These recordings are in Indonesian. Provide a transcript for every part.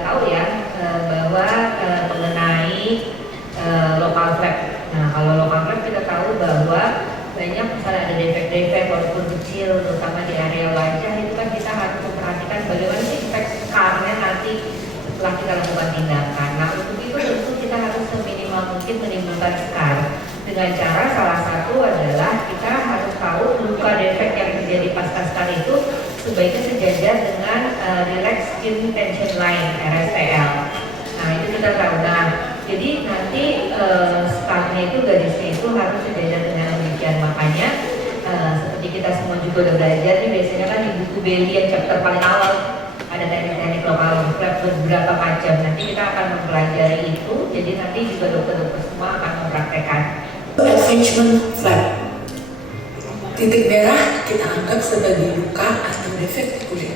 tahu ya bahwa mengenai local flap. Nah, kalau local flap kita tahu bahwa banyak misalnya ada defek-defek walaupun kecil, terutama di area wajah itu kan kita harus memperhatikan bagaimana sih efek scarnya nanti setelah kita lakukan tindakan. Nah, untuk itu tentu kita harus seminimal mungkin menimbulkan scar dengan cara salah satu adalah kita harus tahu luka defek yang terjadi pasca scar itu sebaiknya sejajar dengan relaxed skin tension line (RSTL). Nah, itu kita tahu. Nah, jadi nanti scarnya itu garisnya itu harus sejajar dengan demikian. Makanya seperti kita semua juga udah belajar nih, biasanya kan di buku Bailey yang chapter paling awal ada teknik-teknik lokal flap beberapa macam. Nanti kita akan mempelajari itu. Jadi nanti juga dokter-dokter semua akan mempraktekkan. Advancement flap. Titik merah kita anggap sebagai luka atau defek di kulit.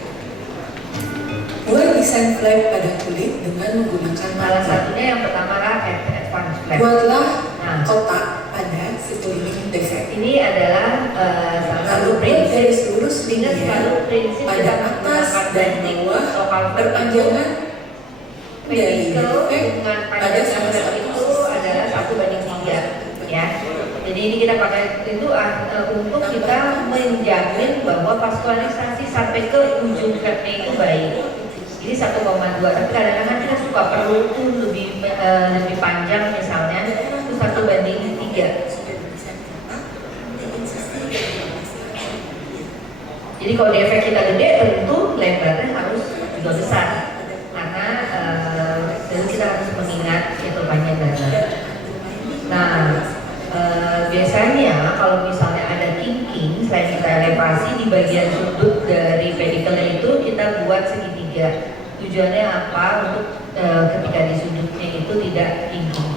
Buat desain flap pada kulit dengan menggunakan salah satunya yang pertama lah advanced flap. Buatlah kotak pada sekeliling defek. Ini adalah salah satu prinsip lurus prinsip pada atas dan bawah perpanjangan dari defek pada salah satu itu adalah 1:3 ya. Jadi ini kita pakai itu untuk kita menjamin bahwa vaskularisasi sampai ke ujung flapnya itu baik. Ini 1,2, tapi kadang-kadang kita suka perlu tuh lebih panjang misalnya itu 1:3. Jadi kalau defek kita gede tentu lebarnya harus juga besar karena jadi kita harus mengingat itu panjang lebar. Nah, biasanya kalau misalnya ada kinking selain kita elevasi di bagian sudut dari pedikelnya itu kita buat segitiga. Tujuannya apa? Untuk ketika di sudutnya itu tidak kinking.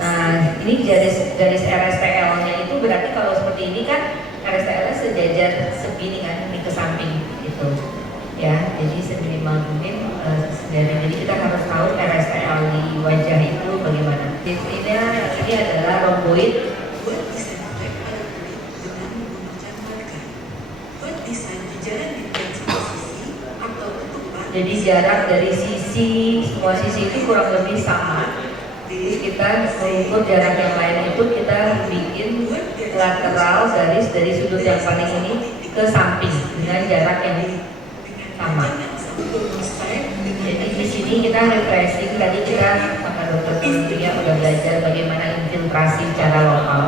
Nah, ini garis RSTL-nya itu berarti kalau seperti ini kan RSTL-nya sejajar segini kan, ini ke samping gitu ya. Jadi seminimal mungkin sejajar. Jadi kita harus tahu RSTL di wajah itu bagaimana. Ini adalah rhomboid. Jadi jarak dari semua sisi itu kurang lebih sama. Jadi kita mengukur jarak yang lain itu kita bikin lateral garis dari sudut yang paling ini ke samping dengan jarak yang sama. Jadi di sini kita refreshing, tadi kita sama dokter tentunya udah belajar bagaimana infiltrasi secara lokal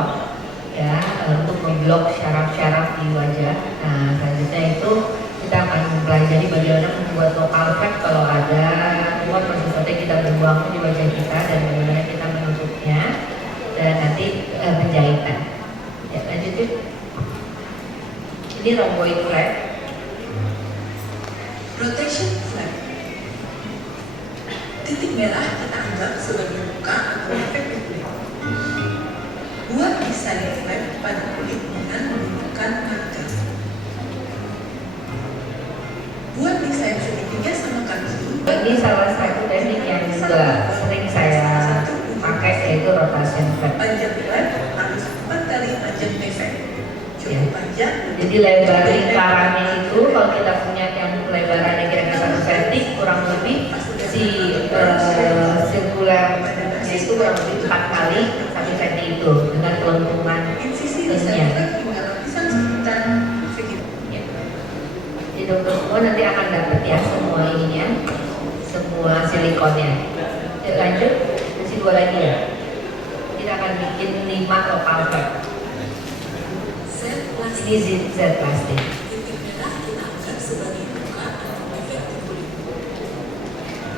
ya untuk memblok syaraf-syaraf di wajah. Nah, selanjutnya itu kita akan mempelajari bagaimana membuat lokal flap kalau ada buat sesuatu yang kita buang di wajah kita dan bagaimana kita menutupnya dan nanti penjahitan. Ya, lanjutin. Ini rhomboid flap. Rotation flap. Titik merah kita anggap sebagai luka atau defek di kulit. Buat desain flap pada kulit dengan menggunakan marker. Buat desain segitiga sama kaki. Ini salah satu teknik yang juga sering saya pakai yaitu rotation flap. Panjang flap harus 4 kali panjang defek. Cukup panjang. Jadi lebar lingkarannya itu kalau kita punya yang lebarannya kira-kira 1 cm kurang lebih si sirkulernya itu kurang lebih 4 kali 1 cm itu dengan kelengkungan ininya. Jadi dokter semua nanti akan dapat ya semua ininya, semua silikonnya. Yuk lanjut, masih 2 lagi ya. Kita akan bikin 5 lokal flap. Ini Z plastik.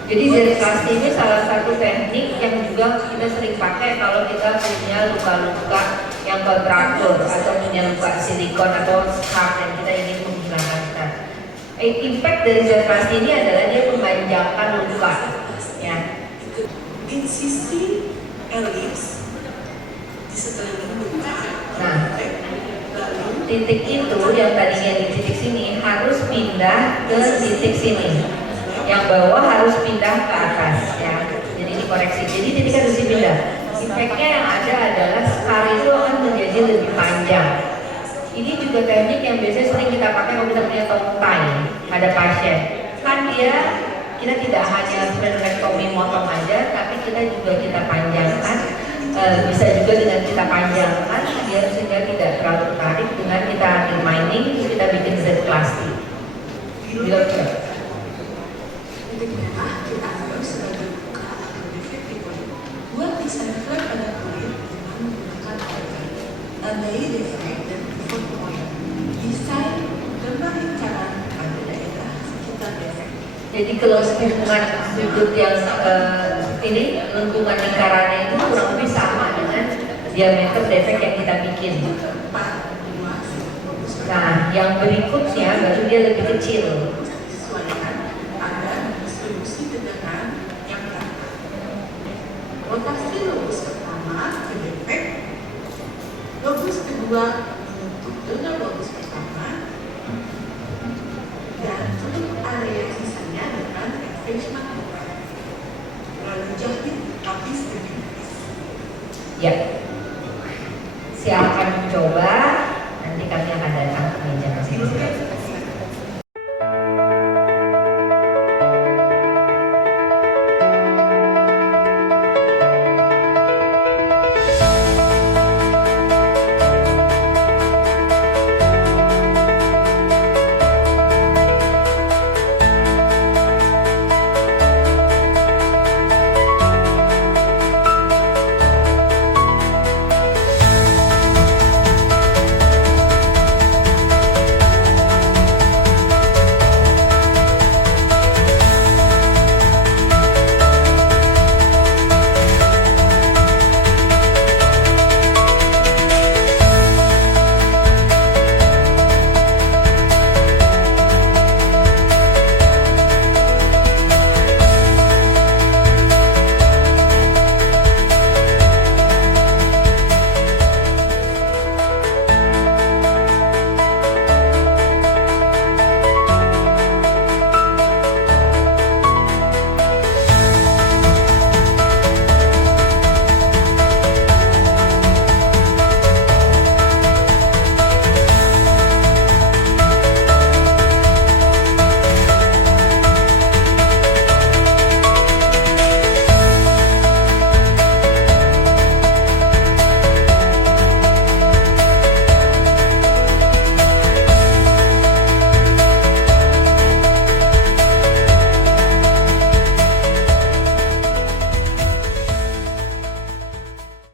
Jadi Z plastik ini salah satu teknik yang juga kita sering pakai kalau kita punya luka-luka yang kontraktur atau punya luka silikon atau scar yang kita ingin menghilangkan scar. Impact dari Z plastik ini adalah dia memanjangkan luka, ya. Insisi elips di sekeliling luka. Nah, titik itu yang tadinya di titik sini harus pindah ke titik sini. Yang bawah harus pindah ke atas, ya. Jadi dikoreksi. Jadi titik harus dipindah. Impactnya yang ada adalah scar itu akan menjadi lebih panjang. Ini juga teknik yang biasanya sering kita pakai kalau kita punya tongue tie. Pada pada pasien. Kan kita tidak hanya splenectomy motong aja, tapi kita panjangkan, bisa juga dengan kita panjangkan biar sehingga tidak terlalu tertarik dengan kita mining, kita bikin Z-plasty. Titik merah kita anggap sebagai luka atau defek di kulit. Buat desain flap pada kulit dengan menggunakan organ. Tandai defek dan pivot point. Desain gambar lingkaran pada daerah sekitar defek. Jadi kalau lingkungan sudut yang ini lingkungan lingkarannya itu kurang lebih sama dengan diameter defek yang kita bikin. Nah, yang berikutnya baru dia lebih kecil. Rotasi lobus pertama ke defek, lobus kedua menutup dengan lobus pertama, dan tutup area sisanya dengan extension defek. Lalu jahit lapis demi lapis. Ya, silakan mencoba. Nanti kami akan datang ke meja masing-masing.